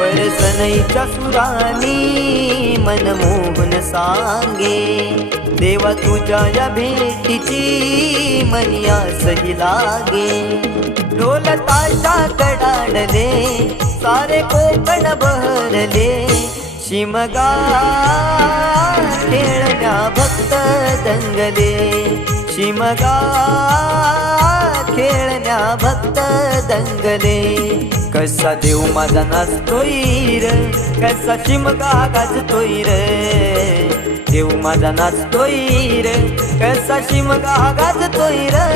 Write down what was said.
परसनै च चसुरानी मनमोहन या भेटीची मनिया सही लागे ढोल ताशा कडाडले कोकण बहरले शिमगा भक्त दंगले शिमगा भक्त दंग कसा देव माझा नाच रे कसा शिमगा गाजतोय रे तोईर माझा नाच तोई रे कसा चिमगा गाजतोय रे